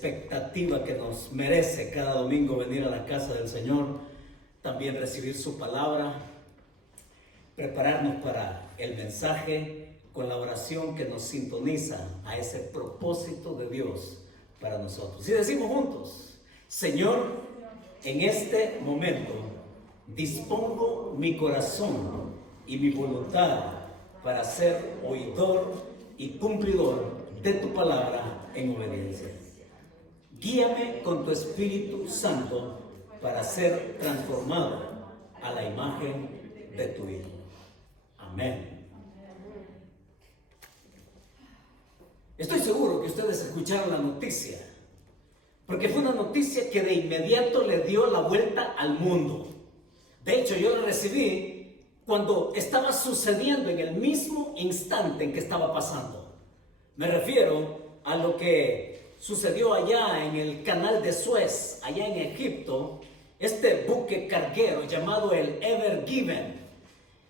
expectativa que nos merece cada domingo venir a la casa del Señor, también recibir su palabra, prepararnos para el mensaje con la oración que nos sintoniza a ese propósito de Dios para nosotros. Y decimos juntos: Señor, en este momento dispongo mi corazón y mi voluntad para ser oidor y cumplidor de tu palabra en obediencia. Guíame con tu Espíritu Santo para ser transformado a la imagen de tu Hijo. Amén. Estoy seguro que ustedes escucharon la noticia, porque fue una noticia que de inmediato le dio la vuelta al mundo. De hecho, yo la recibí cuando estaba sucediendo, en el mismo instante en que estaba pasando. Me refiero a lo que sucedió allá en el canal de Suez, allá en Egipto. Este buque carguero llamado el Ever Given,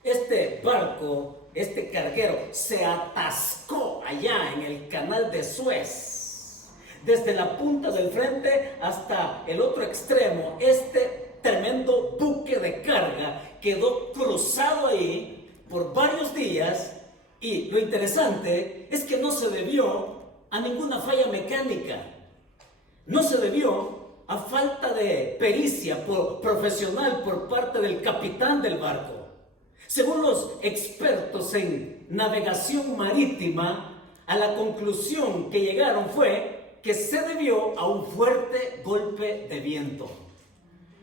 este barco, este carguero, se atascó allá en el canal de Suez. Desde la punta del frente hasta el otro extremo, este tremendo buque de carga quedó cruzado ahí por varios días. Y lo interesante es que no se debió a ninguna falla mecánica, no se debió a falta de pericia profesional por parte del capitán del barco. Según los expertos en navegación marítima, a la conclusión que llegaron fue que se debió a un fuerte golpe de viento.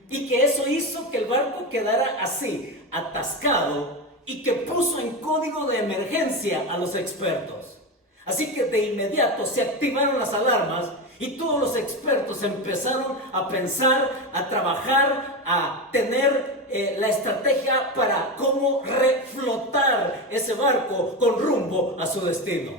y que eso hizo que el barco quedara así, atascado, y que puso en código de emergencia a los expertos. Así que de inmediato se activaron las alarmas y todos los expertos empezaron a pensar, a trabajar, a tener la estrategia para cómo reflotar ese barco con rumbo a su destino.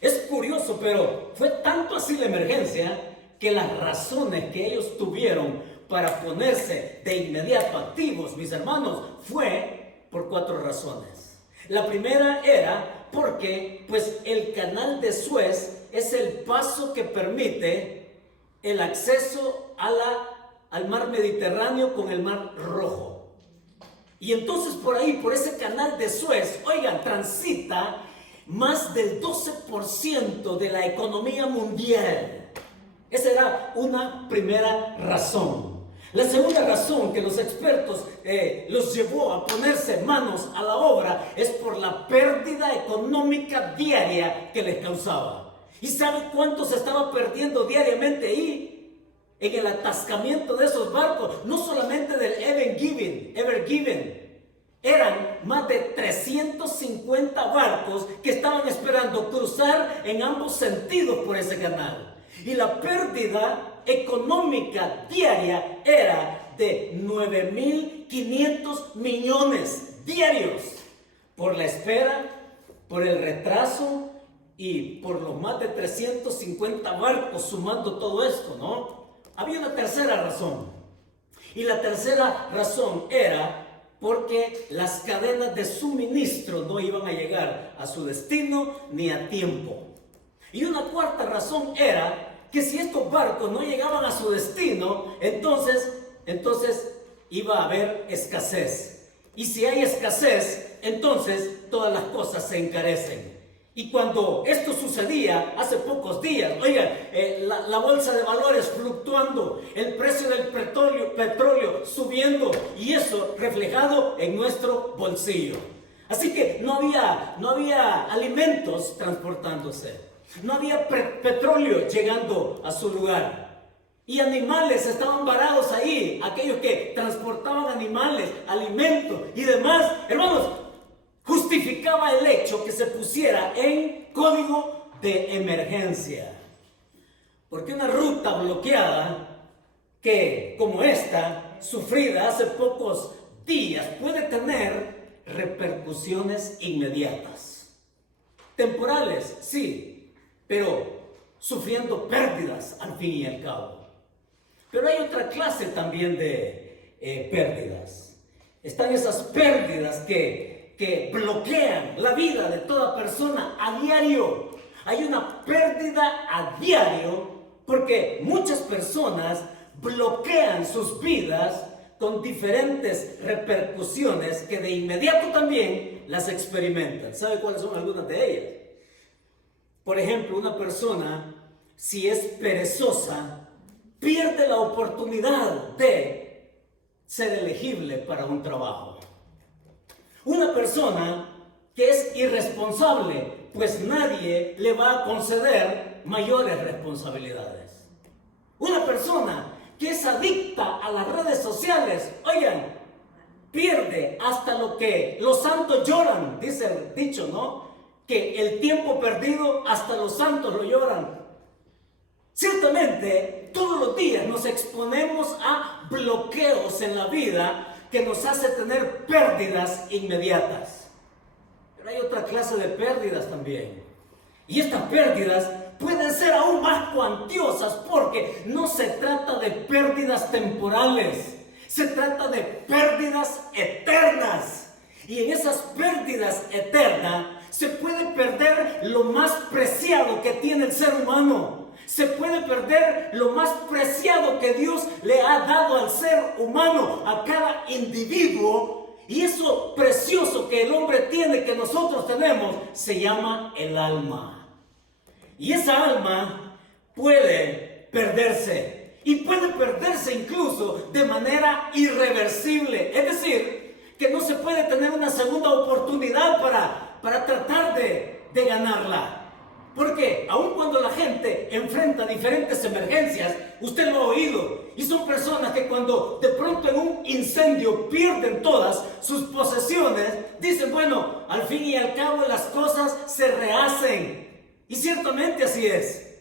Es curioso, pero fue tanto así la emergencia que las razones que ellos tuvieron para ponerse de inmediato activos, mis hermanos, fue por 4 razones. La primera era porque pues el canal de Suez es el paso que permite el acceso al mar Mediterráneo con el mar Rojo. Y entonces por ahí, por ese canal de Suez, oigan, transita más del 12% de la economía mundial. Esa era una primera razón. La segunda razón que los expertos los llevó a ponerse manos a la obra es por la pérdida económica diaria que les causaba. ¿Y sabe cuánto se estaba perdiendo diariamente ahí? En el atascamiento de esos barcos, no solamente del Ever Given, eran más de 350 barcos que estaban esperando cruzar en ambos sentidos por ese canal. Y la pérdida económica diaria era de 9.500 millones diarios por la espera, por el retraso y por los más de 350 barcos sumando todo esto, ¿no? Había una tercera razón. Y la tercera razón era porque las cadenas de suministro no iban a llegar a su destino ni a tiempo. Y una cuarta razón era que si estos barcos no llegaban a su destino, entonces iba a haber escasez. Y si hay escasez, entonces todas las cosas se encarecen. Y cuando esto sucedía hace pocos días, oigan, la bolsa de valores fluctuando, el precio del petróleo subiendo, y eso reflejado en nuestro bolsillo. Así que no había alimentos transportándose, no había petróleo llegando a su lugar. Y animales estaban varados ahí, aquellos que transportaban animales, alimentos y demás. Hermanos, justificaba el hecho que se pusiera en código de emergencia. Porque una ruta bloqueada, que como esta, sufrida hace pocos días, puede tener repercusiones inmediatas. Temporales, sí, pero sufriendo pérdidas al fin y al cabo. Pero hay otra clase también de pérdidas. Están esas pérdidas que bloquean la vida de toda persona a diario. Hay una pérdida a diario porque muchas personas bloquean sus vidas con diferentes repercusiones que de inmediato también las experimentan. ¿Sabe cuáles son algunas de ellas? Por ejemplo, una persona, si es perezosa, pierde la oportunidad de ser elegible para un trabajo. Una persona que es irresponsable, pues nadie le va a conceder mayores responsabilidades. Una persona que es adicta a las redes sociales, oigan, pierde hasta lo que los santos lloran, dice el dicho, ¿no? Que el tiempo perdido hasta los santos lo lloran. Ciertamente, todos los días nos exponemos a bloqueos en la vida que nos hace tener pérdidas inmediatas. Pero hay otra clase de pérdidas también. Y estas pérdidas pueden ser aún más cuantiosas porque no se trata de pérdidas temporales, se trata de pérdidas eternas. Y en esas pérdidas eternas se puede perder lo más preciado que tiene el ser humano. Se puede perder lo más preciado que Dios le ha dado al ser humano, a cada individuo. Y eso precioso que el hombre tiene, que nosotros tenemos, se llama el alma. Y esa alma puede perderse. Y puede perderse incluso de manera irreversible. Es decir, que no se puede tener una segunda oportunidad para tratar de ganarla. Porque aun cuando la gente enfrenta diferentes emergencias, usted lo ha oído, y son personas que cuando de pronto en un incendio pierden todas sus posesiones, dicen, bueno, al fin y al cabo las cosas se rehacen. Y ciertamente así es.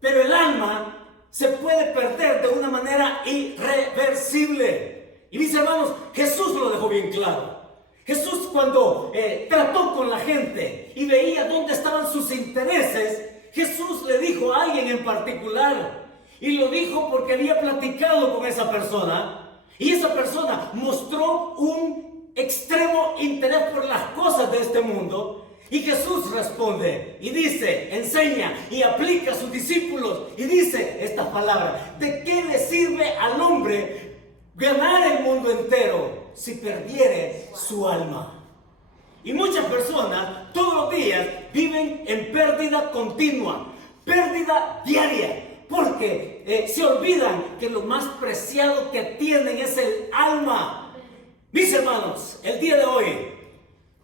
Pero el alma se puede perder de una manera irreversible. Y mis hermanos, Jesús lo dejó bien claro. Jesús cuando trató con la gente y veía dónde estaban sus intereses, Jesús le dijo a alguien en particular, y lo dijo porque había platicado con esa persona, y esa persona mostró un extremo interés por las cosas de este mundo, y Jesús responde y dice, enseña y aplica a sus discípulos y dice estas palabras: ¿de qué le sirve al hombre ganar el mundo entero si perdiere su alma? Y muchas personas todos los días viven en pérdida continua, pérdida diaria, porque se olvidan que lo más preciado que tienen es el alma. Mis hermanos, el día de hoy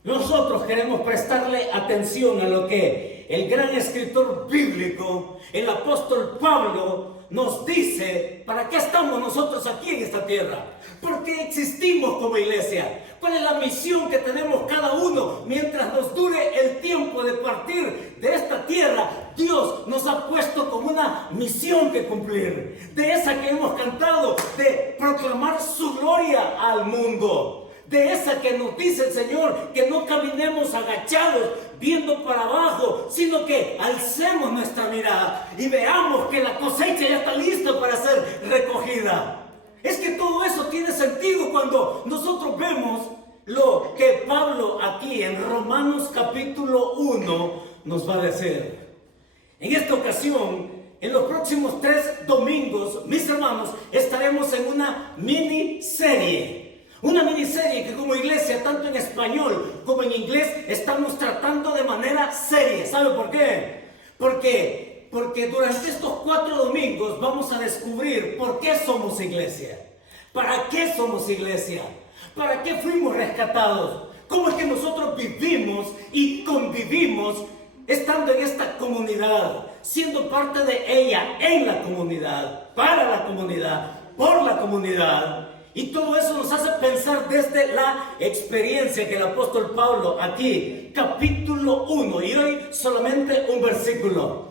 nosotros queremos prestarle atención a lo que el gran escritor bíblico, el apóstol Pablo, nos dice. ¿Para qué estamos nosotros aquí en esta tierra? ¿Por qué existimos como iglesia? ¿Cuál es la misión que tenemos cada uno mientras nos dure el tiempo de partir de esta tierra? Dios nos ha puesto como una misión que cumplir, de esa que hemos cantado, de proclamar su gloria al mundo. De esa que nos dice el Señor, que no caminemos agachados, viendo para abajo, sino que alcemos nuestra mirada y veamos que la cosecha ya está lista para ser recogida. Es que todo eso tiene sentido cuando nosotros vemos lo que Pablo aquí en Romanos capítulo 1 nos va a decir. En esta ocasión, en los próximos 3 domingos, mis hermanos, estaremos en una miniserie. Una miniserie que como iglesia, tanto en español como en inglés, estamos tratando de manera seria. ¿Sabe por qué? Porque durante estos 4 domingos vamos a descubrir por qué somos iglesia. ¿Para qué somos iglesia? ¿Para qué fuimos rescatados? ¿Cómo es que nosotros vivimos y convivimos estando en esta comunidad? Siendo parte de ella, en la comunidad, para la comunidad, por la comunidad. Y todo eso nos hace pensar desde la experiencia que el apóstol Pablo aquí, capítulo 1, y hoy solamente un versículo.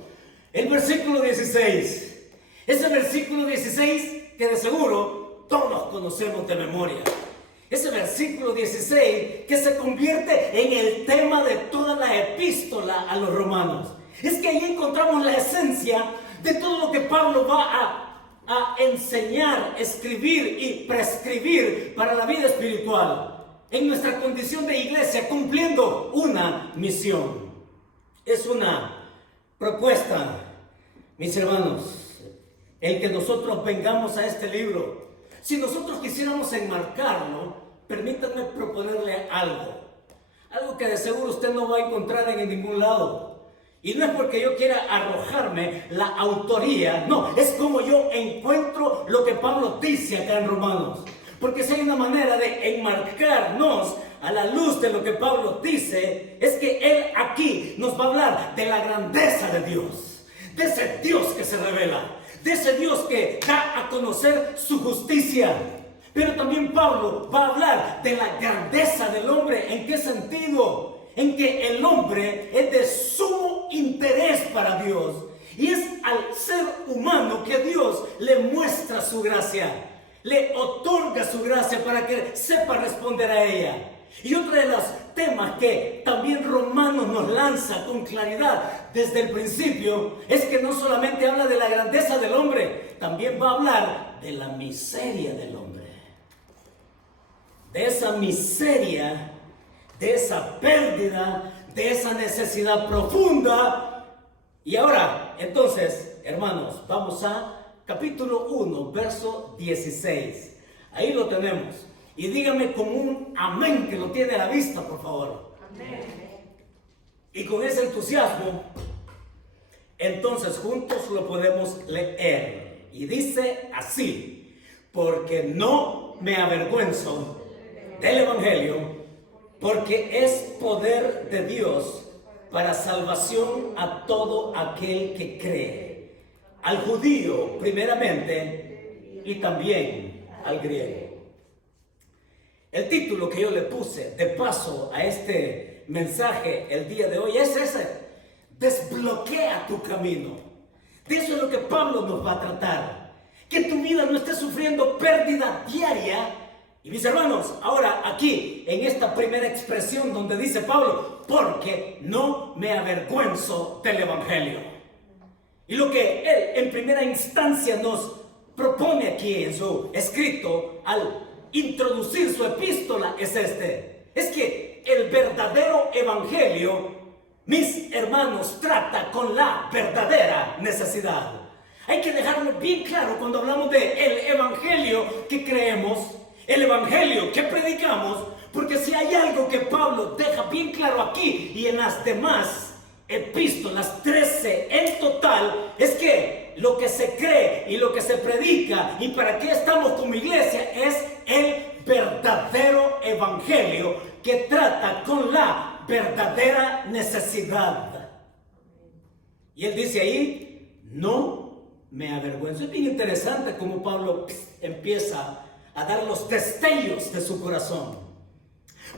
El versículo 16. Ese versículo 16 que de seguro todos conocemos de memoria. Ese versículo 16 que se convierte en el tema de toda la epístola a los romanos. Es que ahí encontramos la esencia de todo lo que Pablo va a enseñar, escribir y prescribir para la vida espiritual en nuestra condición de iglesia, cumpliendo una misión. Es una propuesta, mis hermanos, el que nosotros vengamos a este libro. Si nosotros quisiéramos enmarcarlo, permítanme proponerle algo que de seguro usted no va a encontrar en ningún lado. Y no es porque yo quiera arrojarme la autoría, no, es como yo encuentro lo que Pablo dice acá en Romanos. Porque si hay una manera de enmarcarnos a la luz de lo que Pablo dice, es que él aquí nos va a hablar de la grandeza de Dios, de ese Dios que se revela, de ese Dios que da a conocer su justicia. Pero también Pablo va a hablar de la grandeza del hombre. ¿En qué sentido? En que el hombre es de sumo interés para Dios. Y es al ser humano que Dios le muestra su gracia, le otorga su gracia para que sepa responder a ella. Y otro de los temas que también Romanos nos lanza con claridad desde el principio es que no solamente habla de la grandeza del hombre, también va a hablar de la miseria del hombre. De esa miseria, de esa pérdida, de esa necesidad profunda. Y ahora, entonces, hermanos, vamos a capítulo 1, verso 16. Ahí lo tenemos. Y dígame con un amén que lo tiene a la vista, por favor. Amén. Y con ese entusiasmo, entonces juntos lo podemos leer. Y dice así: porque no me avergüenzo del Evangelio, porque es poder de Dios para salvación a todo aquel que cree, al judío primeramente y también al griego. El título que yo le puse de paso a este mensaje el día de hoy es ese: desbloquea tu camino. De eso es lo que Pablo nos va a tratar. Que tu vida no esté sufriendo pérdida diaria. Y mis hermanos, ahora aquí, en esta primera expresión donde dice Pablo, porque no me avergüenzo del Evangelio. Y lo que él en primera instancia nos propone aquí en su escrito al introducir su epístola es que el verdadero Evangelio, mis hermanos, trata con la verdadera necesidad. Hay que dejarlo bien claro cuando hablamos de el Evangelio que creemos, el Evangelio que predicamos, porque si hay algo que Pablo deja bien claro aquí y en las demás epístolas, 13 en total, es que lo que se cree y lo que se predica y para qué estamos como iglesia es el verdadero Evangelio que trata con la verdadera necesidad. Y él dice ahí, no me avergüenzo. Es bien interesante como Pablo empieza a dar los destellos de su corazón,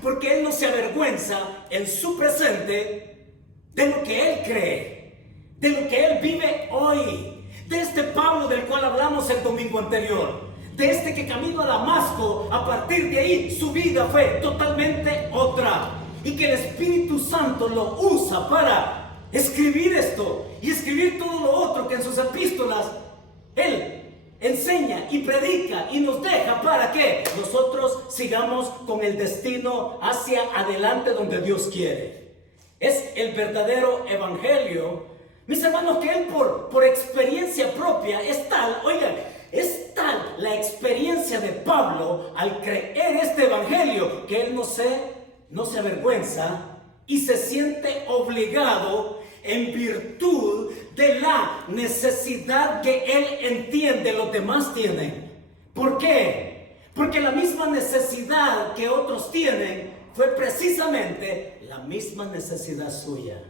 porque él no se avergüenza en su presente de lo que él cree, de lo que él vive hoy, de este Pablo del cual hablamos el domingo anterior, de este que camino a Damasco, a partir de ahí su vida fue totalmente otra, y que el Espíritu Santo lo usa para escribir esto y escribir todo lo otro que en sus epístolas él enseña y predica y nos deja para que nosotros sigamos con el destino hacia adelante donde Dios quiere. Es el verdadero Evangelio, mis hermanos, que él por experiencia propia es tal, oigan, es tal la experiencia de Pablo al creer este Evangelio que él no se avergüenza y se siente obligado en virtud de la necesidad que él entiende los demás tienen. ¿Por qué? Porque la misma necesidad que otros tienen fue precisamente la misma necesidad suya,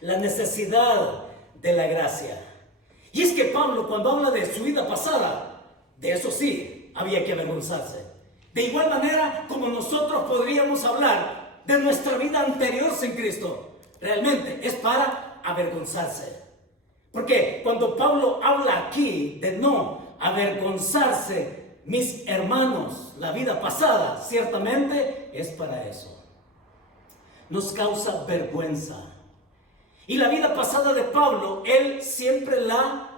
la necesidad de la gracia. Y es que Pablo, cuando habla de su vida pasada, de eso sí había que avergonzarse. De igual manera como nosotros podríamos hablar de nuestra vida anterior sin Cristo, realmente es para avergonzarse. Porque cuando Pablo habla aquí de no avergonzarse, mis hermanos, la vida pasada, ciertamente es para eso. Nos causa vergüenza. Y la vida pasada de Pablo, él siempre la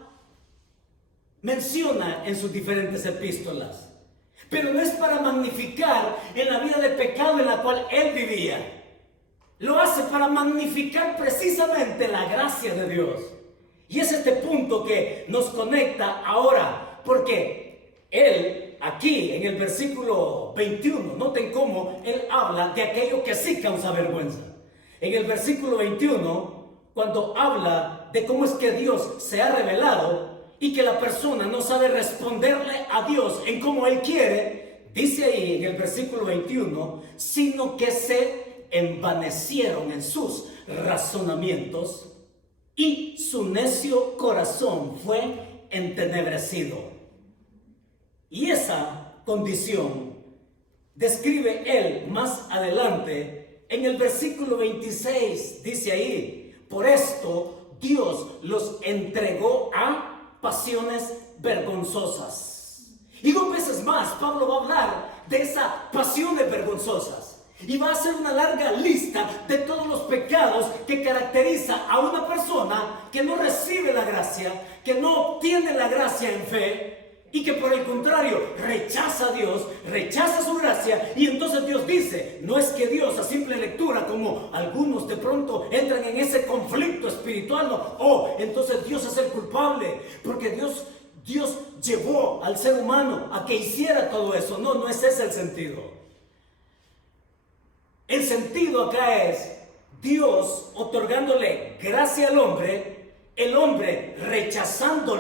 menciona en sus diferentes epístolas. Pero no es para magnificar en la vida de pecado en la cual él vivía. Lo hace para magnificar precisamente la gracia de Dios. Y es este punto que nos conecta ahora, porque él aquí en el versículo 21, noten cómo él habla de aquello que sí causa vergüenza. En el versículo 21, cuando habla de cómo es que Dios se ha revelado y que la persona no sabe responderle a Dios en cómo él quiere, dice ahí en el versículo 21, sino que se envanecieron en sus razonamientos y su necio corazón fue entenebrecido. Y esa condición describe él más adelante en el versículo 26, dice ahí, por esto Dios los entregó a pasiones vergonzosas. Y 2 veces más Pablo va a hablar de esas pasiones vergonzosas. Y va a hacer una larga lista de todos los pecados que caracteriza a una persona que no recibe la gracia, que no obtiene la gracia en fe y que por el contrario rechaza a Dios, rechaza su gracia. Y entonces Dios dice, no es que Dios a simple lectura, como algunos de pronto entran en ese conflicto espiritual, no, entonces Dios es el culpable, porque Dios llevó al ser humano a que hiciera todo eso. No es ese el sentido. El sentido acá es Dios otorgándole gracia al hombre, el hombre rechazando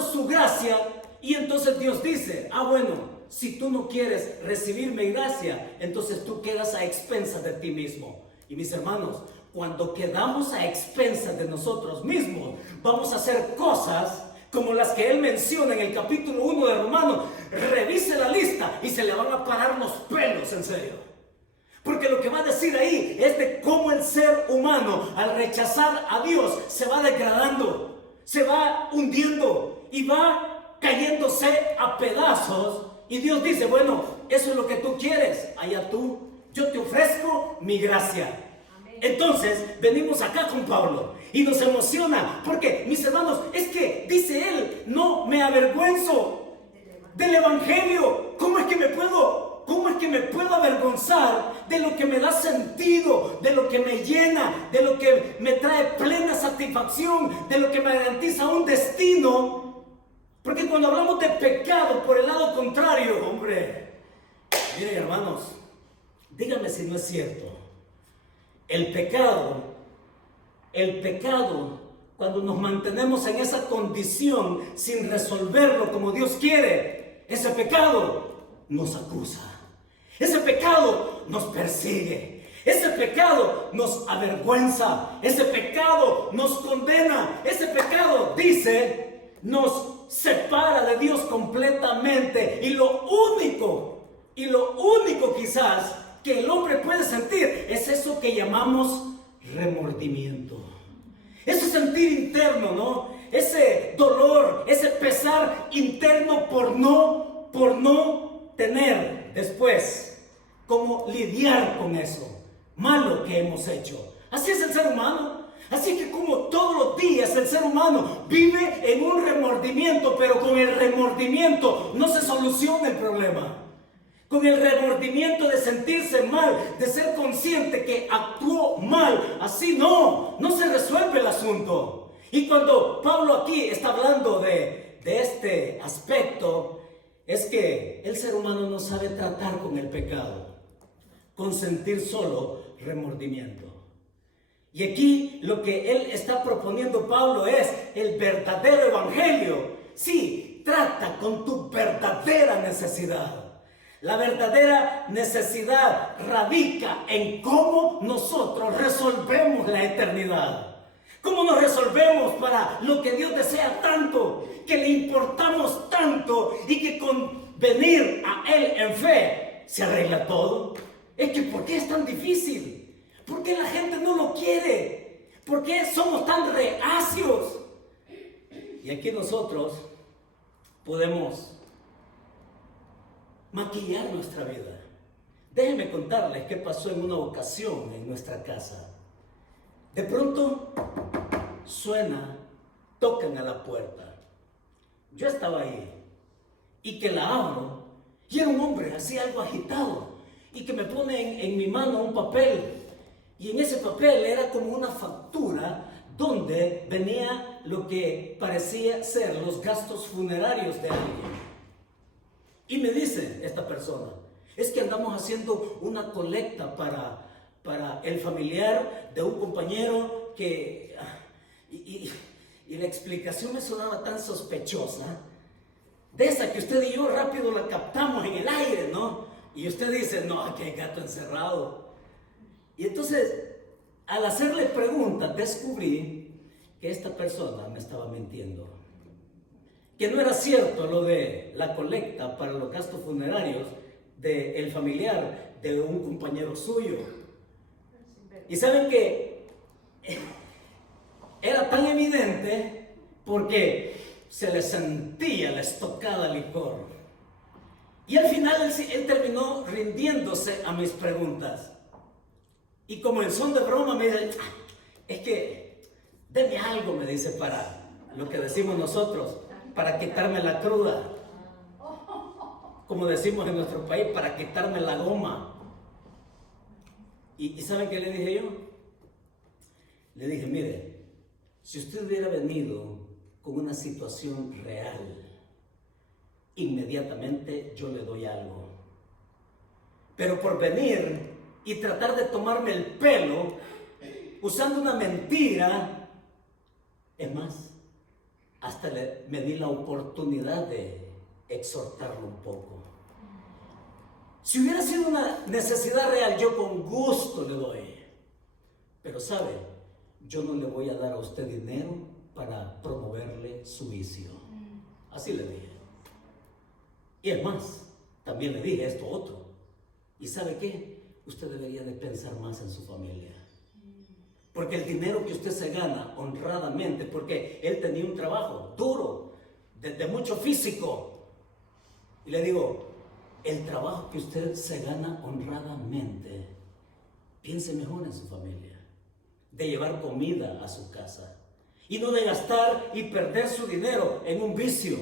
su gracia, y entonces Dios dice, bueno, si tú no quieres recibir mi gracia, entonces tú quedas a expensas de ti mismo. Y mis hermanos, cuando quedamos a expensas de nosotros mismos, vamos a hacer cosas como las que él menciona en el capítulo 1 de Romanos. Revise la lista y se le van a parar los pelos, en serio. Porque lo que va a decir ahí es de cómo el ser humano, al rechazar a Dios, se va degradando, se va hundiendo y va cayéndose a pedazos. Y Dios dice, bueno, eso es lo que tú quieres, allá tú, yo te ofrezco mi gracia. Entonces venimos acá con Pablo y nos emociona porque, mis hermanos, es que dice él, no me avergüenzo del evangelio. ¿Cómo es que me puedo avergonzar de lo que me da sentido, de lo que me llena, de lo que me trae plena satisfacción, de lo que me garantiza un destino? Porque cuando hablamos de pecado por el lado contrario, hombre, miren, hermanos, díganme si no es cierto. El pecado, cuando nos mantenemos en esa condición sin resolverlo como Dios quiere, ese pecado nos acusa, ese pecado nos persigue, ese pecado nos avergüenza, ese pecado nos condena, ese pecado, dice, nos separa de Dios completamente. Y lo único quizás que el hombre puede sentir es eso que llamamos remordimiento. Ese sentir interno, ¿no? Ese dolor, ese pesar interno por no tener después cómo lidiar con eso malo que hemos hecho. Así es el ser humano. Así que como todos los días el ser humano vive en un remordimiento, pero con el remordimiento no se soluciona el problema. Con el remordimiento de sentirse mal, de ser consciente que actuó mal, así no se resuelve el asunto. Y cuando Pablo aquí está hablando de este aspecto, es que el ser humano no sabe tratar con el pecado, con sentir solo remordimiento. Y aquí lo que él está proponiendo, Pablo, es el verdadero evangelio. Sí, trata con tu verdadera necesidad. La verdadera necesidad radica en cómo nosotros resolvemos la eternidad. Cómo nos resolvemos para lo que Dios desea tanto, que le importamos tanto y que con venir a Él en fe se arregla todo. Es que ¿por qué es tan difícil? ¿Por qué la gente no lo quiere? ¿Por qué somos tan reacios? Y aquí nosotros podemos maquillar nuestra vida. Déjenme contarles qué pasó en una ocasión en nuestra casa. De pronto tocan a la puerta. Yo estaba ahí y que la abro y era un hombre así algo agitado y que me pone en mi mano un papel, y en ese papel era como una factura donde venía lo que parecía ser los gastos funerarios de alguien. Y me dice esta persona, es que andamos haciendo una colecta para el familiar de un compañero que... Y la explicación me sonaba tan sospechosa, de esa que usted y yo rápido la captamos en el aire, ¿no? Y usted dice, no, aquí hay gato encerrado. Y entonces, al hacerle preguntas, descubrí que esta persona me estaba mintiendo. Que no era cierto lo de la colecta para los gastos funerarios del familiar de un compañero suyo. Y saben que era tan evidente porque se le sentía la estocada licor. Y al final él terminó rindiéndose a mis preguntas. Y como en son de broma me dice, es que deme algo, me dice, para lo que decimos nosotros, para quitarme la cruda. Como decimos en nuestro país, para quitarme la goma. ¿Y saben qué le dije yo? Le dije, mire, si usted hubiera venido con una situación real, inmediatamente yo le doy algo. Pero por venir y tratar de tomarme el pelo, usando una mentira, es más, hasta me di la oportunidad de exhortarlo un poco. Si hubiera sido una necesidad real, yo con gusto le doy. Pero sabe, yo no le voy a dar a usted dinero para promoverle su vicio. Así le dije. Y es más, también le dije esto otro. ¿Y sabe qué? Usted debería de pensar más en su familia. Porque el dinero que usted se gana honradamente, porque él tenía un trabajo duro, de mucho físico. Y le digo, el trabajo que usted se gana honradamente, piense mejor en su familia, de llevar comida a su casa y no de gastar y perder su dinero en un vicio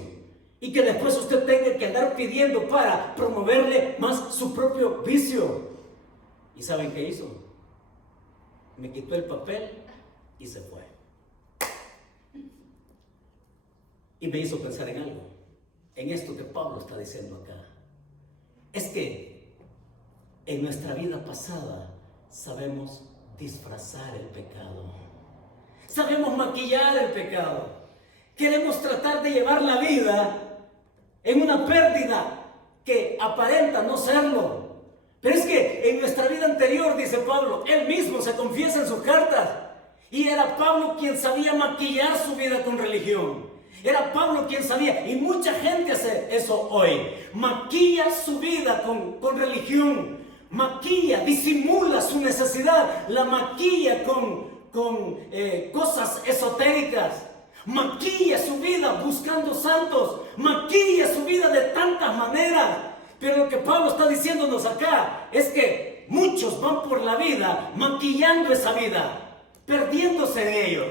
y que después usted tenga que andar pidiendo para promoverle más su propio vicio. ¿Y saben qué hizo? Me quitó el papel y se fue. Y me hizo pensar en algo, en esto que Pablo está diciendo acá. Es que en nuestra vida pasada sabemos disfrazar el pecado. Sabemos maquillar el pecado. Queremos tratar de llevar la vida en una pérdida que aparenta no serlo. Pero es que en nuestra vida anterior, dice Pablo, él mismo se confiesa en sus cartas. Y era Pablo quien sabía maquillar su vida con religión. Era Pablo quien sabía, y mucha gente hace eso hoy. Maquilla su vida con religión. Maquilla, disimula su necesidad. La maquilla con cosas esotéricas. Maquilla su vida buscando santos. Maquilla su vida de tantas maneras. Pero lo que Pablo está diciéndonos acá es que muchos van por la vida maquillando esa vida, perdiéndose en ello.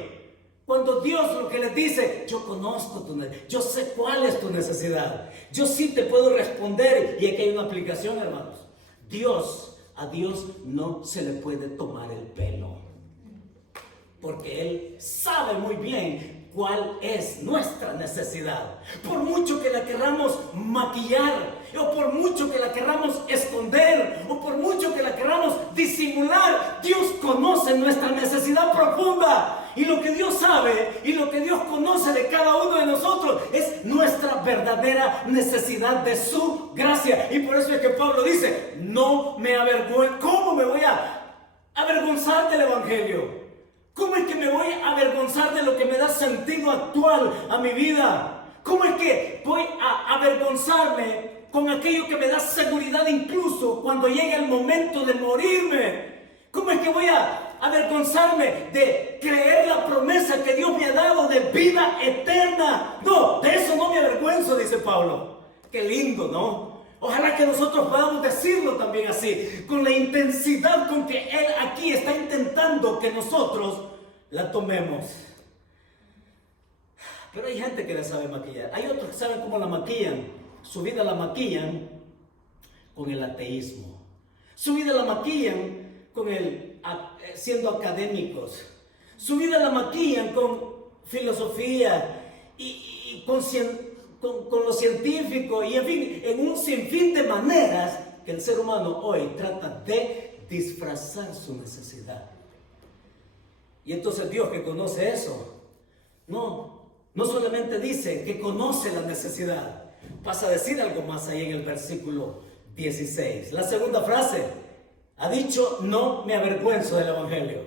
Cuando Dios lo que les dice, yo conozco tu necesidad, yo sé cuál es tu necesidad, yo sí te puedo responder. Y aquí hay una aplicación, hermanos. A Dios no se le puede tomar el pelo, porque Él sabe muy bien cuál es nuestra necesidad. Por mucho que la querramos maquillar, o por mucho que la querramos esconder, o por mucho que la querramos disimular, Dios conoce nuestra necesidad profunda. Y lo que Dios sabe y lo que Dios conoce de cada uno de nosotros es nuestra verdadera necesidad de su gracia. Y por eso es que Pablo dice, no me avergüenzo. ¿Cómo me voy a avergonzar del Evangelio? ¿Cómo es que me voy a avergonzar de lo que me da sentido actual a mi vida? ¿Cómo es que voy a avergonzarme con aquello que me da seguridad incluso cuando llegue el momento de morirme? ¿Cómo es que voy a avergonzarme de creer la promesa que Dios me ha dado de vida eterna? No, de eso no me avergüenzo, dice Pablo. Qué lindo, ¿no? Ojalá que nosotros podamos decirlo también así, con la intensidad con que Él aquí está intentando que nosotros la tomemos. Pero hay gente que la sabe maquillar. Hay otros que saben cómo la maquillan. Su vida la maquillan con el ateísmo. Su vida la maquillan con siendo académicos. Su vida la maquillan con filosofía y con lo científico y en fin, en un sinfín de maneras que el ser humano hoy trata de disfrazar su necesidad. Y entonces Dios, que conoce eso, no solamente dice que conoce la necesidad, pasa a decir algo más ahí en el versículo 16. La segunda frase, ha dicho, no me avergüenzo del Evangelio.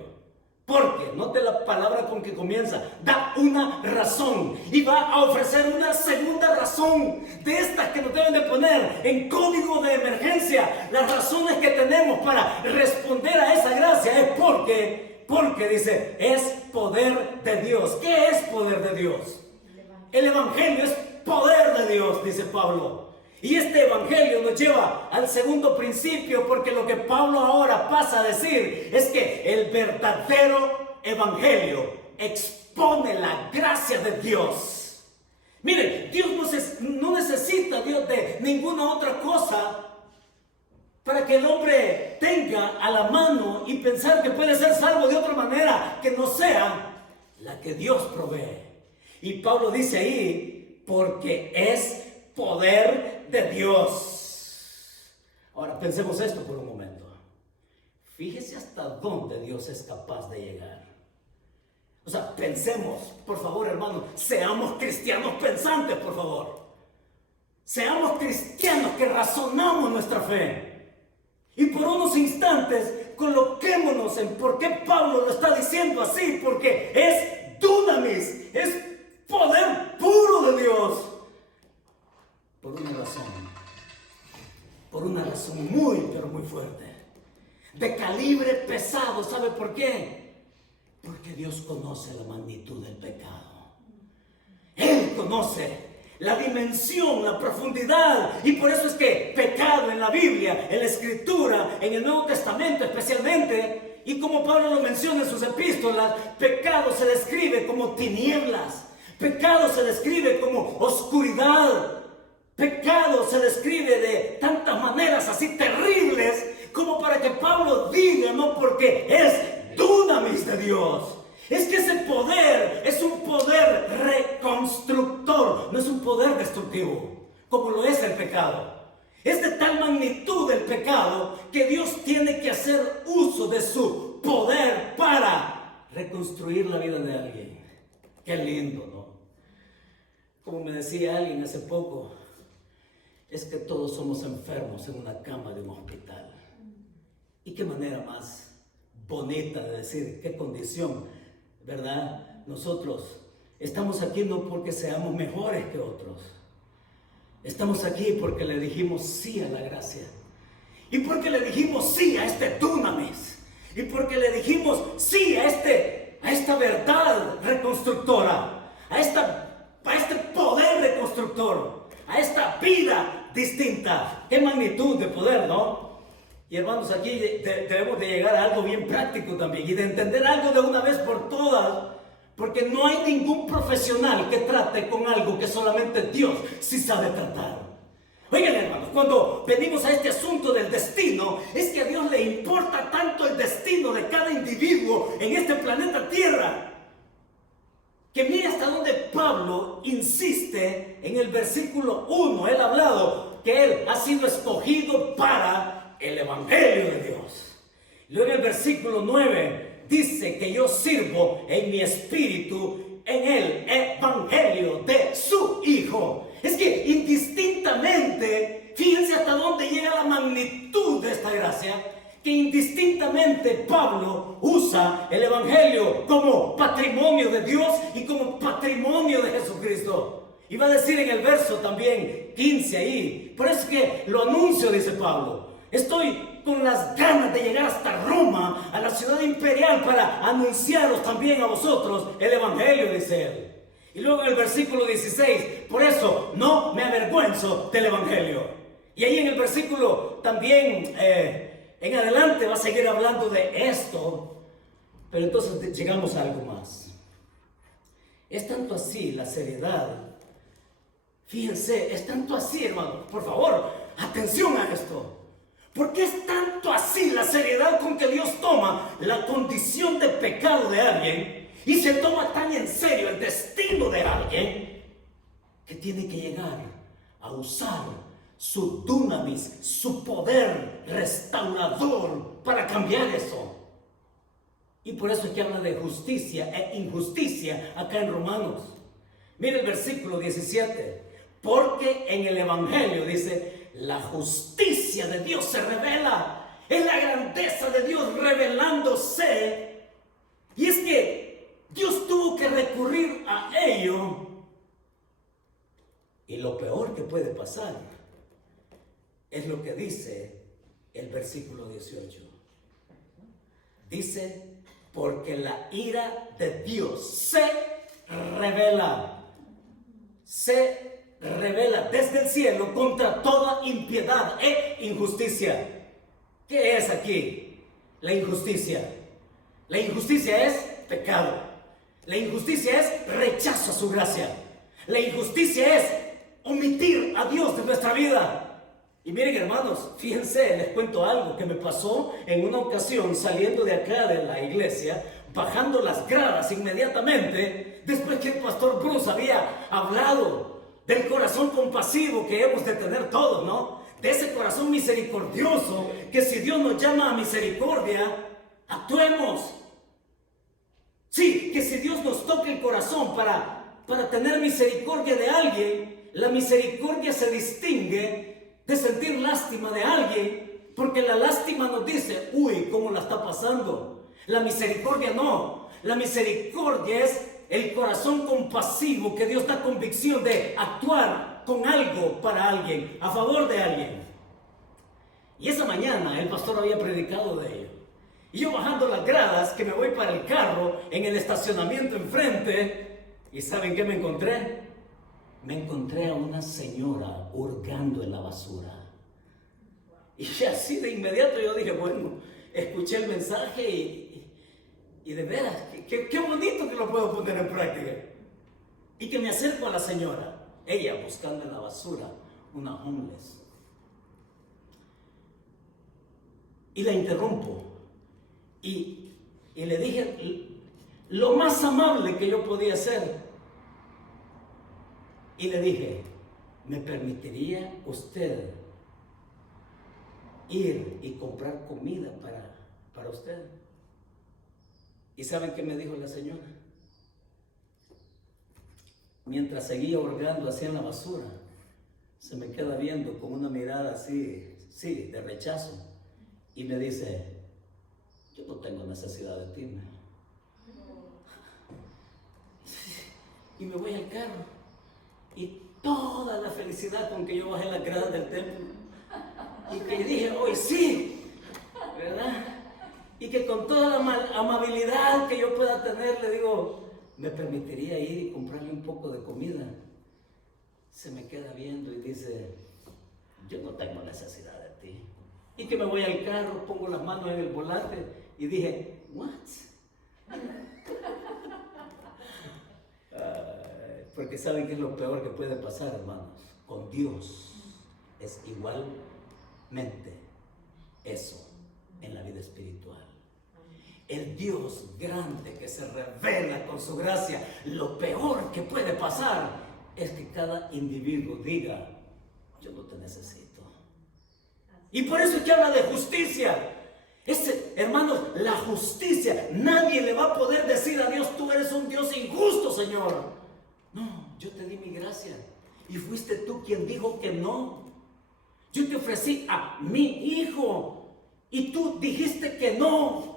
Porque, note la palabra con que comienza, da una razón y va a ofrecer una segunda razón de estas que nos deben de poner en código de emergencia. Las razones que tenemos para responder a esa gracia es porque dice, es poder de Dios. ¿Qué es poder de Dios? El Evangelio es poder de Dios, dice Pablo. Y este Evangelio nos lleva al segundo principio, porque lo que Pablo ahora pasa a decir es que el verdadero Evangelio expone la gracia de Dios. Miren, Dios no necesita Dios de ninguna otra cosa para que el hombre tenga a la mano y pensar que puede ser salvo de otra manera que no sea la que Dios provee. Y Pablo dice ahí, porque es poder de Dios. Ahora pensemos esto por un momento. Fíjese hasta dónde Dios es capaz de llegar. O sea, pensemos, por favor, hermanos, seamos cristianos pensantes, por favor. Seamos cristianos que razonamos nuestra fe. Y por unos instantes coloquémonos en por qué Pablo lo está diciendo así, porque es dunamis, es poder puro de Dios. Por una razón muy, pero muy fuerte, de calibre pesado. ¿Sabe por qué? Porque Dios conoce la magnitud del pecado. Él conoce la dimensión, la profundidad, y por eso es que pecado en la Biblia, en la Escritura, en el Nuevo Testamento especialmente, y como Pablo lo menciona en sus epístolas, pecado se describe como tinieblas, pecado se describe como oscuridad, pecado se describe de tantas maneras así terribles, como para que Pablo diga, no, porque es dunamis de Dios. Es que ese poder es un poder reconstructor, no es un poder destructivo, como lo es el pecado. Es de tal magnitud el pecado que Dios tiene que hacer uso de su poder para reconstruir la vida de alguien. Qué lindo, ¿no? Como me decía alguien hace poco, es que todos somos enfermos en una cama de un hospital. Y qué manera más bonita de decir, qué condición, ¿verdad? Nosotros estamos aquí no porque seamos mejores que otros. Estamos aquí porque le dijimos sí a la gracia. Y porque le dijimos sí a este dunamis. Y porque le dijimos sí a esta verdad reconstructora. A este poder reconstructor. A esta vida distinta. Qué magnitud de poder, ¿no? Y hermanos, aquí debemos de llegar a algo bien práctico también y de entender algo de una vez por todas, porque no hay ningún profesional que trate con algo que solamente Dios sí sabe tratar. Oigan, hermanos, cuando venimos a este asunto del destino, es que a Dios le importa tanto el destino de cada individuo en este planeta Tierra, que mira hasta donde Pablo insiste en el versículo 1. Él ha hablado que él ha sido escogido para el Evangelio de Dios. Luego en el versículo 9 dice que yo sirvo en mi espíritu en el Evangelio de su Hijo. Es que indistintamente, fíjense hasta dónde llega la magnitud de esta gracia, que indistintamente Pablo usa el Evangelio como patrimonio de Dios y como patrimonio de Jesucristo. Y va a decir en el verso también 15 ahí, por eso es que lo anuncio, dice Pablo. Estoy con las ganas de llegar hasta Roma, a la ciudad imperial, para anunciaros también a vosotros el Evangelio, dice él. Y luego en el versículo 16, por eso no me avergüenzo del Evangelio. Y ahí en el versículo también, en adelante va a seguir hablando de esto, pero entonces llegamos a algo más. Es tanto así la seriedad. Fíjense, es tanto así, hermano, por favor, atención a esto. ¿Por qué es tanto así la seriedad con que Dios toma la condición de pecado de alguien y se toma tan en serio el destino de alguien que tiene que llegar a usar su dunamis, su poder restaurador para cambiar eso? Y por eso es que habla de justicia e injusticia acá en Romanos. Mire el versículo 17. Porque en el Evangelio dice, la justicia de Dios se revela. Es la grandeza de Dios revelándose. Y es que Dios tuvo que recurrir a ello. Y lo peor que puede pasar es lo que dice el versículo 18. Dice, porque la ira de Dios se revela desde el cielo contra toda impiedad e injusticia. ¿Qué es aquí la injusticia? La injusticia es pecado. La injusticia es rechazo a su gracia. La injusticia es omitir a Dios de nuestra vida. Y miren, hermanos, fíjense, les cuento algo que me pasó en una ocasión saliendo de acá de la iglesia, bajando las gradas inmediatamente, después que el pastor Bruce había hablado del corazón compasivo que hemos de tener todos, ¿no? De ese corazón misericordioso, que si Dios nos llama a misericordia, actuemos. Sí, que si Dios nos toca el corazón para tener misericordia de alguien, la misericordia se distingue de sentir lástima de alguien Porque la lástima nos dice, uy, ¿cómo la está pasando? La misericordia no. La misericordia es el corazón compasivo que Dios da convicción de actuar con algo para alguien, a favor de alguien. Y esa mañana el pastor había predicado de ello. Y yo bajando las gradas, que me voy para el carro, en el estacionamiento enfrente, ¿y saben qué me encontré? Me encontré a una señora hurgando en la basura. Y así de inmediato yo dije, bueno, escuché el mensaje y de veras, qué bonito que lo puedo poner en práctica. Y que me acerco a la señora, ella buscando en la basura una homeless. Y la interrumpo. Y le dije lo más amable que yo podía hacer. Y le dije, ¿me permitiría usted ir y comprar comida para usted? ¿Y saben qué me dijo la señora? Mientras seguía hurgando así en la basura, se me queda viendo con una mirada así, sí, de rechazo. Y me dice, yo no tengo necesidad de ti. Y me voy al carro. Y toda la felicidad con que yo bajé las gradas del templo. Y que dije, hoy sí, ¿verdad? Y que con toda la amabilidad que yo pueda tener, le digo, ¿me permitiría ir y comprarle un poco de comida? Se me queda viendo y dice, yo no tengo necesidad de ti. Y que me voy al carro, pongo las manos en el volante y dije, ¿what? Porque saben que es lo peor que puede pasar, hermanos. Con Dios es igualmente eso en la vida espiritual. El Dios grande que se revela con su gracia, lo peor que puede pasar es que cada individuo diga, yo no te necesito. Y por eso es que habla de justicia. Hermanos, la justicia, nadie le va a poder decir a Dios, tú eres un Dios injusto, Señor. No, yo te di mi gracia y fuiste tú quien dijo que no. Yo te ofrecí a mi hijo y tú dijiste que no.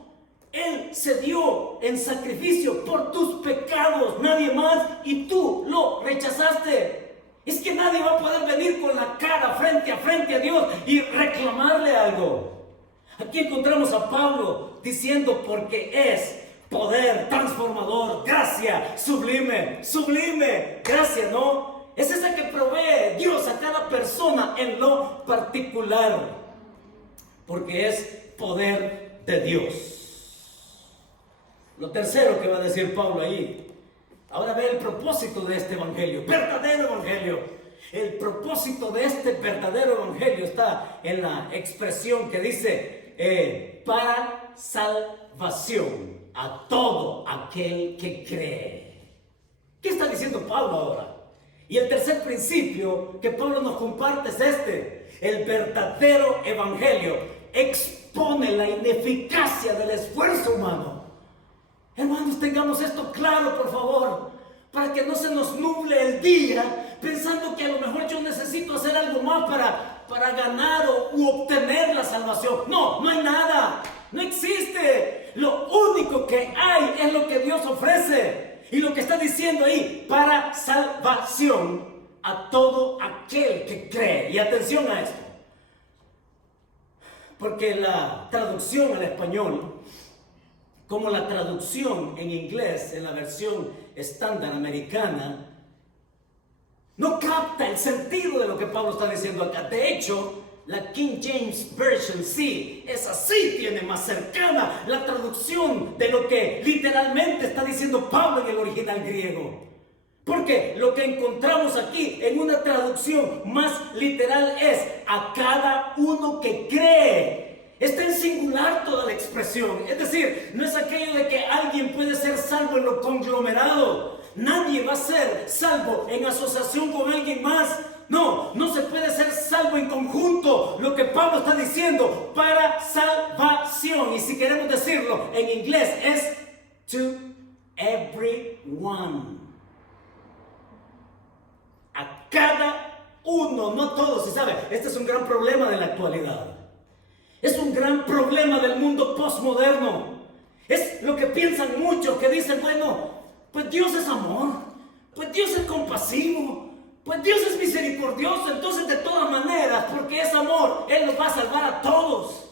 Él se dio en sacrificio por tus pecados, nadie más, y tú lo rechazaste. Es que nadie va a poder venir con la cara frente a Dios y reclamarle algo. Aquí encontramos a Pablo diciendo, porque es poder transformador, gracia sublime, gracia, ¿no? Es esa que provee Dios a cada persona en lo particular, porque es poder de Dios. Lo tercero que va a decir Pablo ahí, ahora ve el propósito de este evangelio, verdadero evangelio. El propósito de este verdadero evangelio está en la expresión que dice, para salvación a todo aquel que cree. ¿Qué está diciendo Pablo ahora? Y el tercer principio que Pablo nos comparte es este: el verdadero evangelio expone la ineficacia del esfuerzo humano. Hermanos, tengamos esto claro, por favor, para que no se nos nuble el día pensando que a lo mejor yo necesito hacer algo más para ganar u obtener la salvación. No, no hay nada, no existe. Lo único que hay es lo que Dios ofrece. Y lo que está diciendo ahí, para salvación a todo aquel que cree. Y atención a esto, porque la traducción al español, como la traducción en inglés, en la versión estándar americana, no capta el sentido de lo que Pablo está diciendo acá. De hecho, la King James Version sí, esa sí tiene más cercana la traducción de lo que literalmente está diciendo Pablo en el original griego. Porque lo que encontramos aquí en una traducción más literal es a cada uno que cree. Está en singular toda la expresión. Es decir, no es aquello de que alguien puede ser salvo en lo conglomerado. Nadie va a ser salvo en asociación con alguien más. No, no se puede ser salvo en conjunto. Lo que Pablo está diciendo, para salvación. Y si queremos decirlo en inglés es to everyone. A cada uno, no todos. Y sabe, este es un gran problema de la actualidad. Es un gran problema del mundo postmoderno. Es lo que piensan muchos, que dicen, bueno, pues Dios es amor, pues Dios es compasivo, pues Dios es misericordioso, entonces de todas maneras, porque es amor, Él nos va a salvar a todos.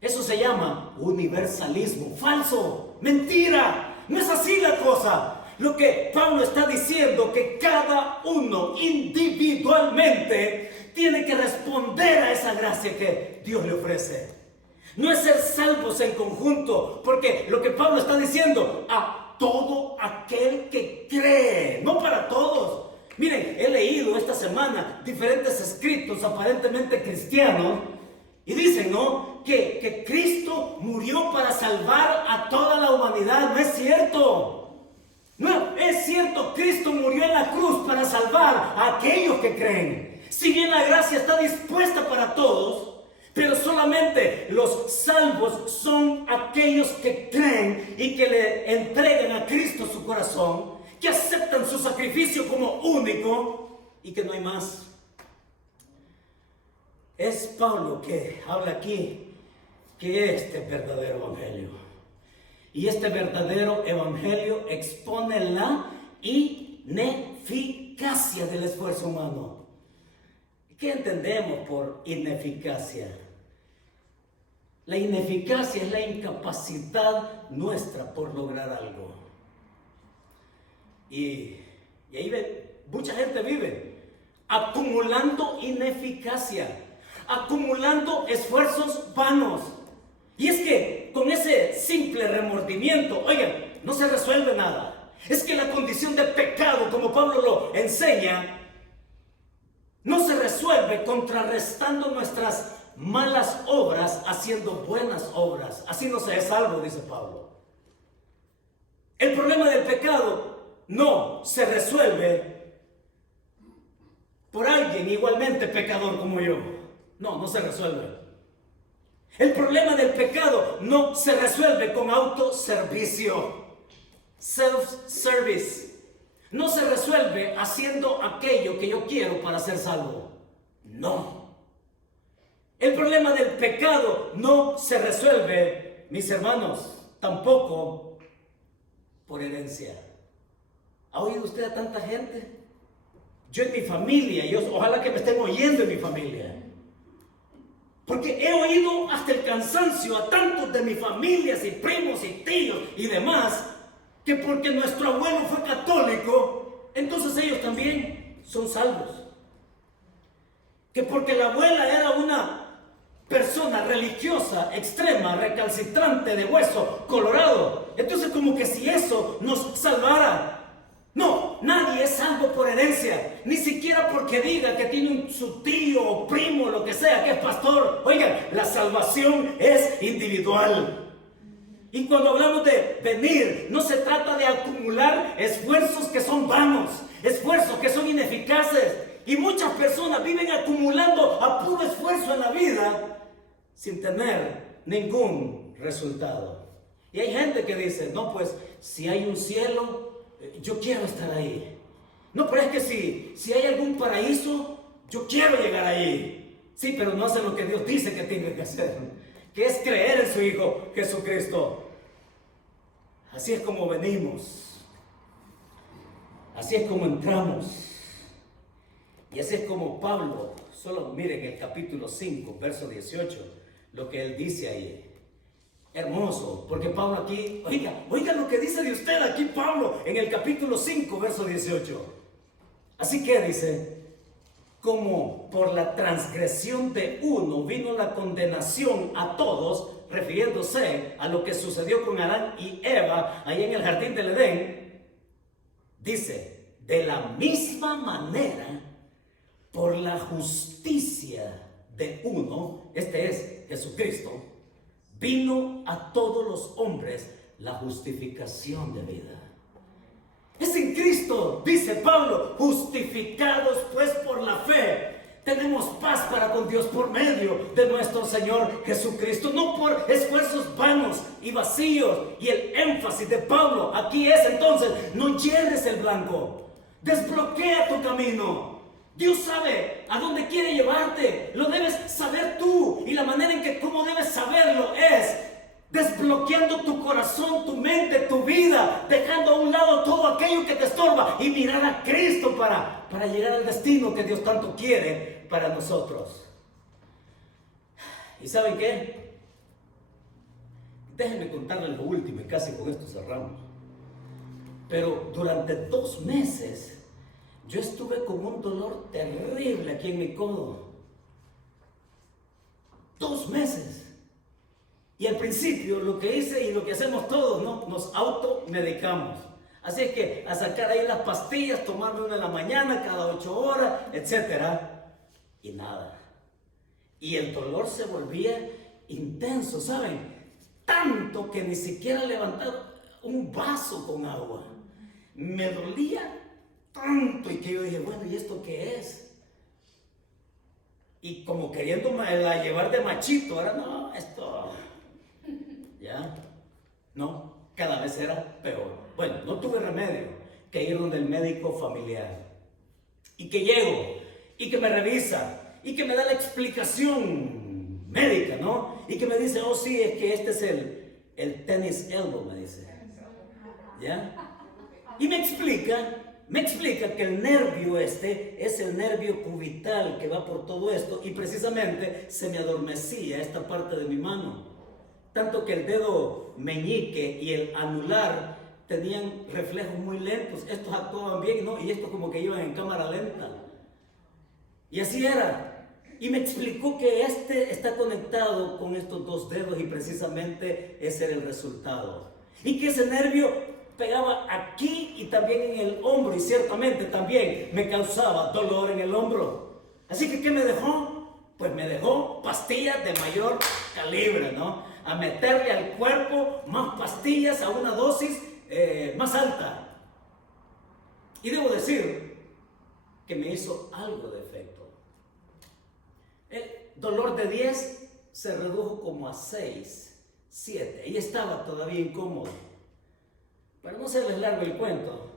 Eso se llama universalismo. Falso, mentira, no es así la cosa. Lo que Pablo está diciendo, que cada uno individualmente tiene que responder a esa gracia que Dios le ofrece. No es ser salvos en conjunto, porque lo que Pablo está diciendo, a todo aquel que cree, no para todos. Miren, he leído esta semana diferentes escritos aparentemente cristianos y dicen, ¿no?, que Cristo murió para salvar a toda la humanidad. No es cierto. No, es cierto, Cristo murió en la cruz para salvar a aquellos que creen. Si bien la gracia está dispuesta para todos, pero solamente los salvos son aquellos que creen y que le entregan a Cristo su corazón, que aceptan su sacrificio como único y que no hay más. Es Pablo que habla aquí que este es verdadero evangelio. Y este verdadero evangelio expone la ineficacia del esfuerzo humano. ¿Qué entendemos por ineficacia? La ineficacia es la incapacidad nuestra por lograr algo. Y ahí mucha gente vive acumulando ineficacia, acumulando esfuerzos vanos. Y es que con ese simple remordimiento, oigan, no se resuelve nada. Es que la condición de pecado, como Pablo lo enseña, no se resuelve contrarrestando nuestras malas obras haciendo buenas obras. Así no se es salvo, dice Pablo. El problema del pecado no se resuelve por alguien igualmente pecador como yo. No se resuelve. El problema del pecado no se resuelve con autoservicio, self-service. No se resuelve haciendo aquello que yo quiero para ser salvo. No. El problema del pecado no se resuelve, mis hermanos, tampoco por herencia. ¿Ha oído usted a tanta gente? Yo en mi familia, ojalá que me estén oyendo en mi familia. Porque he oído hasta el cansancio a tantos de mis familias y primos y tíos y demás, que porque nuestro abuelo fue católico, entonces ellos también son salvos. Que porque la abuela era una persona religiosa, extrema, recalcitrante, de hueso colorado, entonces como que si eso nos salvara. No, nadie es salvo por herencia, ni siquiera porque diga que tiene su tío o primo, lo que sea, que es pastor. Oigan, la salvación es individual. Y cuando hablamos de venir, no se trata de acumular esfuerzos que son vanos, esfuerzos que son ineficaces. Y muchas personas viven acumulando a puro esfuerzo en la vida sin tener ningún resultado. Y hay gente que dice, no, pues si hay un cielo, yo quiero estar ahí. No, pero es que si hay algún paraíso, yo quiero llegar ahí. Sí, pero no hacen lo que Dios dice que tienen que hacer, que es creer en su Hijo Jesucristo. Así es como venimos. Así es como entramos. Y así es como Pablo, solo miren el capítulo 5, verso 18, lo que él dice ahí. Hermoso, porque Pablo aquí, oiga lo que dice de usted aquí Pablo en el capítulo 5, verso 18. Así que dice, como por la transgresión de uno vino la condenación a todos, refiriéndose a lo que sucedió con Adán y Eva ahí en el jardín del Edén, dice, de la misma manera, por la justicia de uno, este es Jesucristo, vino a todos los hombres la justificación de vida. Es en Cristo, dice Pablo, justificados pues por la fe, tenemos paz para con Dios por medio de nuestro Señor Jesucristo, no por esfuerzos vanos y vacíos. Y el énfasis de Pablo aquí es entonces, no hierres el blanco, desbloquea tu camino, Dios sabe a dónde quiere llevarte. Lo debes saber tú. Y la manera en que cómo debes saberlo es desbloqueando tu corazón, tu mente, tu vida, dejando a un lado todo aquello que te estorba y mirar a Cristo para llegar al destino que Dios tanto quiere para nosotros. ¿Y saben qué? Déjenme contarles lo último y casi con esto cerramos. Pero durante 2 meses yo estuve con un dolor terrible aquí en mi codo. 2 meses. Y al principio lo que hice y lo que hacemos todos, ¿no? Nos automedicamos. Así es que a sacar ahí las pastillas, tomarme una en la mañana, cada 8 horas, etc. Y nada. Y el dolor se volvía intenso, ¿saben? Tanto que ni siquiera levantar un vaso con agua. Me dolía tanto y que yo dije, bueno, ¿y esto qué es? Y como queriendo la llevar de machito, ahora no, esto, ya, no, cada vez era peor. Bueno, no tuve remedio que ir donde el médico familiar. Y que llego, y que me revisa, y que me da la explicación médica, ¿no? Y que me dice, oh sí, es que este es el tennis elbow, me dice. ¿Ya? Y me explica que el nervio este es el nervio cubital que va por todo esto y precisamente se me adormecía esta parte de mi mano. Tanto que el dedo meñique y el anular tenían reflejos muy lentos. Estos actuaban bien, ¿no? Y estos como que iban en cámara lenta. Y así era. Y me explicó que este está conectado con estos 2 dedos y precisamente ese era el resultado. Y que ese nervio pegaba aquí y también en el hombro y ciertamente también me causaba dolor en el hombro. Así que ¿qué me dejó? Pues me dejó pastillas de mayor calibre, ¿no? A meterle al cuerpo más pastillas a una dosis más alta. Y debo decir que me hizo algo de efecto. El dolor de 10 se redujo como a 6, 7 y estaba todavía incómodo. Para no hacerles largo el cuento,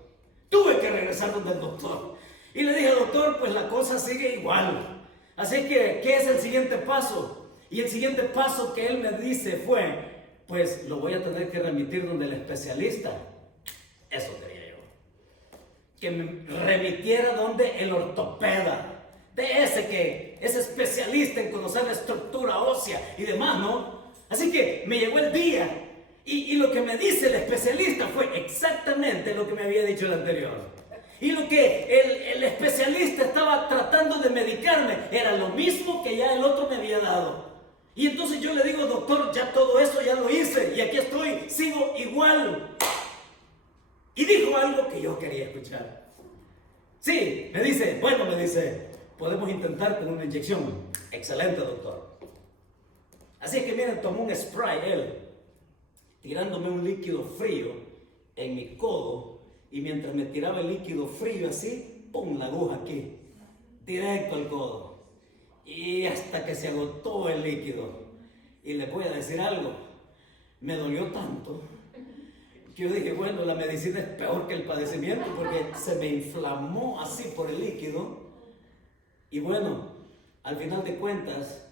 tuve que regresar donde el doctor. Y le dije, doctor, pues la cosa sigue igual. Así que, ¿qué es el siguiente paso? Y el siguiente paso que él me dice fue, pues lo voy a tener que remitir donde el especialista. Eso quería yo. Que me remitiera donde el ortopeda. De ese especialista en conocer la estructura ósea y demás, ¿no? Así que me llegó el día. Y lo que me dice el especialista fue exactamente lo que me había dicho el anterior. Y lo que el especialista estaba tratando de medicarme era lo mismo que ya el otro me había dado. Y entonces yo le digo, doctor, ya todo eso ya lo hice y aquí estoy, sigo igual. Y dijo algo que yo quería escuchar. Sí, me dice, podemos intentar con una inyección. Excelente, doctor. Así es que miren, tomó un spray él, tirándome un líquido frío en mi codo, y mientras me tiraba el líquido frío así, ¡pum!, la aguja aquí, directo al codo, y hasta que se agotó el líquido. Y les voy a decir algo, me dolió tanto que yo dije, bueno, la medicina es peor que el padecimiento, porque se me inflamó así por el líquido. Y bueno, al final de cuentas,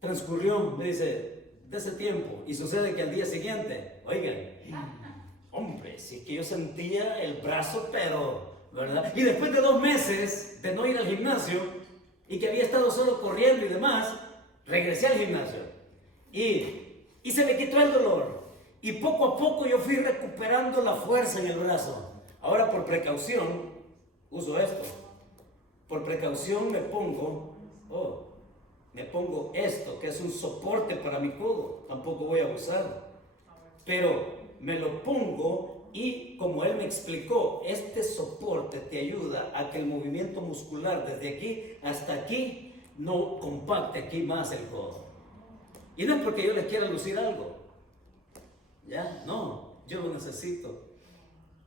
transcurrió, me dice, de ese tiempo, y sucede que al día siguiente, oigan, hombre, si es que yo sentía el brazo, pero, ¿verdad? Y después de 2 meses de no ir al gimnasio, y que había estado solo corriendo y demás, regresé al gimnasio, y se me quitó el dolor, y poco a poco yo fui recuperando la fuerza en el brazo. Ahora por precaución, uso esto, por precaución me pongo esto, que es un soporte para mi codo. Tampoco voy a abusar, pero me lo pongo y como él me explicó, este soporte te ayuda a que el movimiento muscular desde aquí hasta aquí no compacte aquí más el codo. Y no es porque yo les quiera lucir algo, ya, no, yo lo necesito,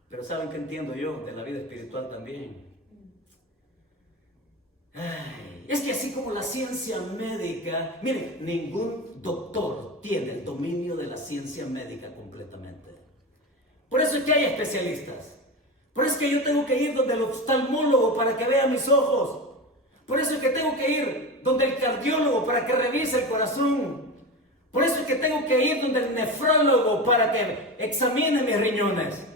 pero ¿saben qué entiendo yo de la vida espiritual también? Ay, es que así como la ciencia médica, miren, ningún doctor tiene el dominio de la ciencia médica completamente. Por eso es que hay especialistas. Por eso es que yo tengo que ir donde el oftalmólogo para que vea mis ojos. Por eso es que tengo que ir donde el cardiólogo para que revise el corazón. Por eso es que tengo que ir donde el nefrólogo para que examine mis riñones.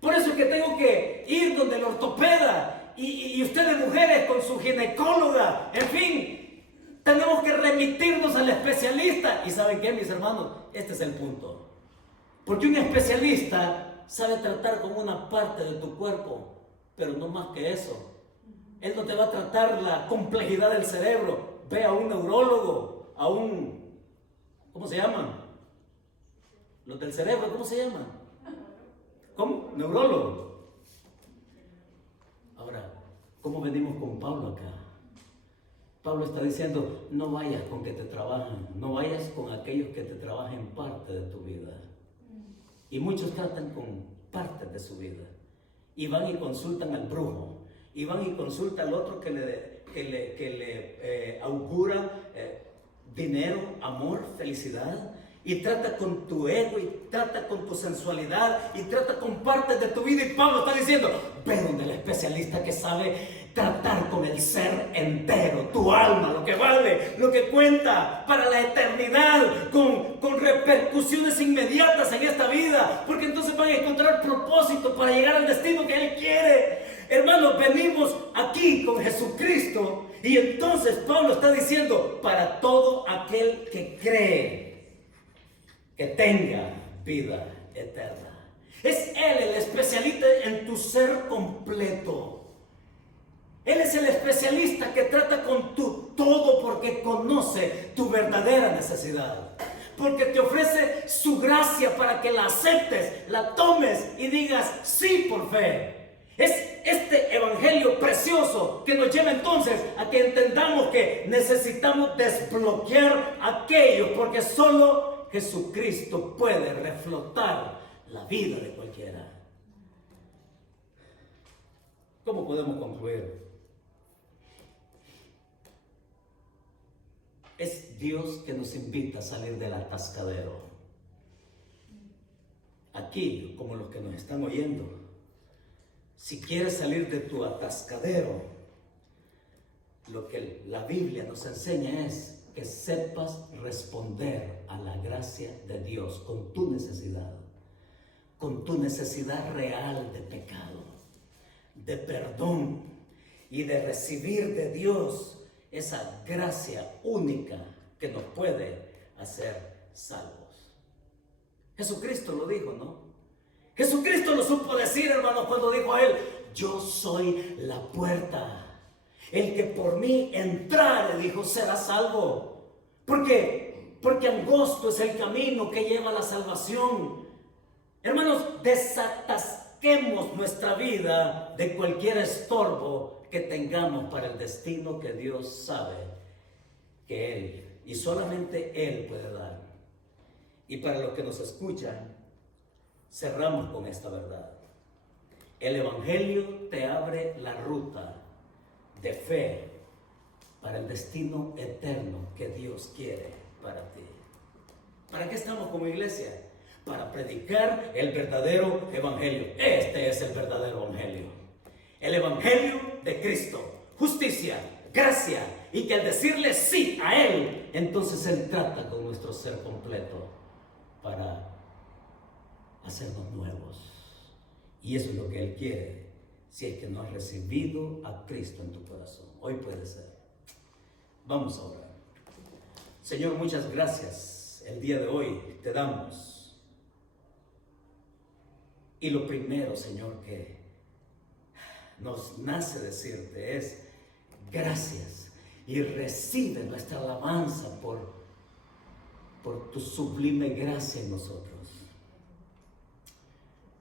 Por eso es que tengo que ir donde el ortopeda y ustedes mujeres con su ginecóloga. En fin, tenemos que remitirnos al especialista. ¿Y saben qué, mis hermanos? Este es el punto. Porque un especialista sabe tratar con una parte de tu cuerpo, pero no más que eso. Él no te va a tratar la complejidad del cerebro. Ve a un neurólogo, a un... ¿Cómo se llaman? Los del cerebro, ¿cómo se llaman? ¿Cómo? Neurólogo. Ahora, ¿cómo venimos con Pablo acá? Pablo está diciendo, no vayas con que te trabajan, no vayas con aquellos que te trabajen parte de tu vida. Y muchos tratan con parte de su vida. Y van y consultan al brujo. Y van y consultan al otro que le augura dinero, amor, felicidad. Y trata con tu ego, y trata con tu sensualidad, y trata con partes de tu vida. Y Pablo está diciendo, ve donde el especialista que sabe tratar con el ser entero, tu alma, lo que vale, lo que cuenta para la eternidad, con repercusiones inmediatas en esta vida, porque entonces van a encontrar propósito para llegar al destino que Él quiere. Hermanos, venimos aquí con Jesucristo, y entonces Pablo está diciendo, para todo aquel que cree, que tenga vida eterna. Es Él el especialista en tu ser completo. Él es el especialista que trata con tu todo porque conoce tu verdadera necesidad. Porque te ofrece su gracia para que la aceptes, la tomes y digas sí por fe. Es este evangelio precioso que nos lleva entonces a que entendamos que necesitamos desbloquear aquello, porque solo Jesucristo puede reflotar la vida de cualquiera. ¿Cómo podemos concluir? Es Dios que nos invita a salir del atascadero. Aquí, como los que nos están oyendo, si quieres salir de tu atascadero, lo que la Biblia nos enseña es que sepas responder a la gracia de Dios con tu necesidad real de pecado, de perdón y de recibir de Dios esa gracia única que nos puede hacer salvos. Jesucristo lo dijo, ¿no? Jesucristo lo supo decir, hermanos, cuando dijo a Él, yo soy la puerta. El que por mí entrare, dijo, será salvo. Porque angosto es el camino que lleva a la salvación. Hermanos, desatasquemos nuestra vida de cualquier estorbo que tengamos para el destino que Dios sabe que Él y solamente Él puede dar. Y para los que nos escuchan, cerramos con esta verdad. El Evangelio te abre la ruta de fe para el destino eterno que Dios quiere para ti. ¿Para qué estamos como iglesia? Para predicar el verdadero Evangelio. Este es el verdadero Evangelio. El Evangelio de Cristo, justicia, gracia, y que al decirle sí a Él, entonces Él trata con nuestro ser completo para hacernos nuevos. Y eso es lo que Él quiere, si es que no has recibido a Cristo en tu corazón. Hoy puede ser. Vamos a orar. Señor, muchas gracias. El día de hoy te damos. Y lo primero, Señor, que nos nace decirte es gracias, y recibe nuestra alabanza por tu sublime gracia en nosotros,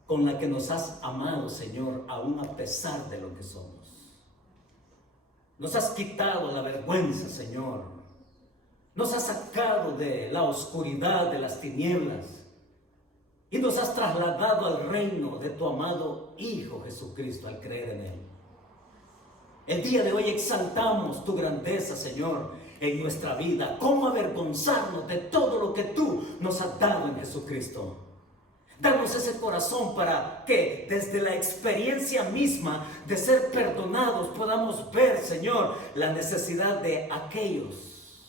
con la que nos has amado, Señor, aún a pesar de lo que somos. Nos has quitado la vergüenza, Señor. Nos has sacado de la oscuridad, de las tinieblas, y nos has trasladado al reino de tu amado Hijo Jesucristo al creer en Él. El día de hoy exaltamos tu grandeza, Señor, en nuestra vida. ¿Cómo avergonzarnos de todo lo que tú nos has dado en Jesucristo? Danos ese corazón para que desde la experiencia misma de ser perdonados podamos ver, Señor, la necesidad de aquellos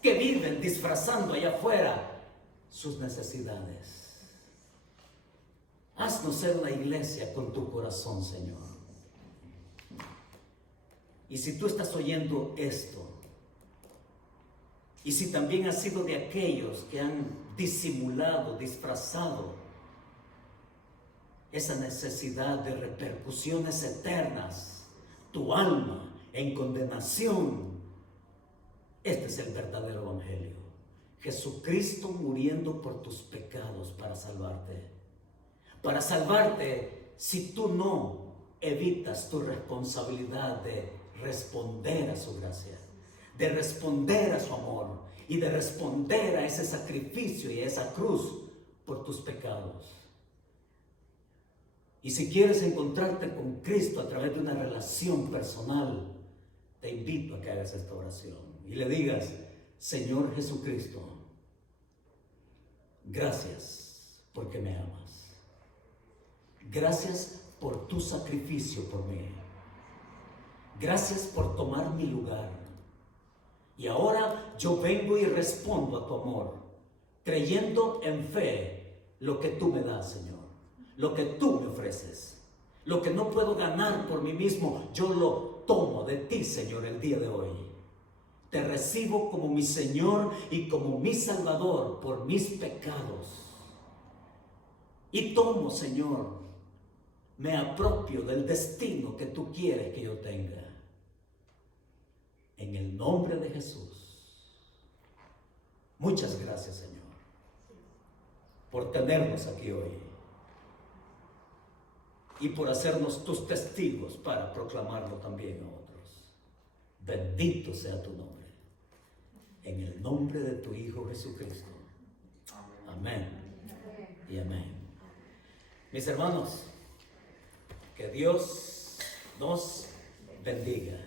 que viven disfrazando allá afuera sus necesidades. Haznos ser una iglesia con tu corazón, Señor. Y si tú estás oyendo esto, y si también has sido de aquellos que han disimulado, disfrazado esa necesidad de repercusiones eternas, tu alma en condenación, este es el verdadero evangelio. Jesucristo muriendo por tus pecados para salvarte. Para salvarte si tú no evitas tu responsabilidad de responder a su gracia, de responder a su amor y de responder a ese sacrificio y a esa cruz por tus pecados. Y si quieres encontrarte con Cristo a través de una relación personal, te invito a que hagas esta oración y le digas: Señor Jesucristo, gracias porque me amas. Gracias por tu sacrificio por mí. Gracias por tomar mi lugar. Y ahora yo vengo y respondo a tu amor, creyendo en fe lo que tú me das, Señor, lo que tú me ofreces, lo que no puedo ganar por mí mismo, yo lo tomo de ti, Señor, el día de hoy. Te recibo como mi Señor y como mi Salvador por mis pecados. Y tomo, Señor, me apropio del destino que tú quieres que yo tenga. En el nombre de Jesús. Muchas gracias, Señor, por tenernos aquí hoy y por hacernos tus testigos para proclamarlo también a otros. Bendito sea tu nombre. En el nombre de tu Hijo Jesucristo. Amén y amén. Mis hermanos, que Dios nos bendiga.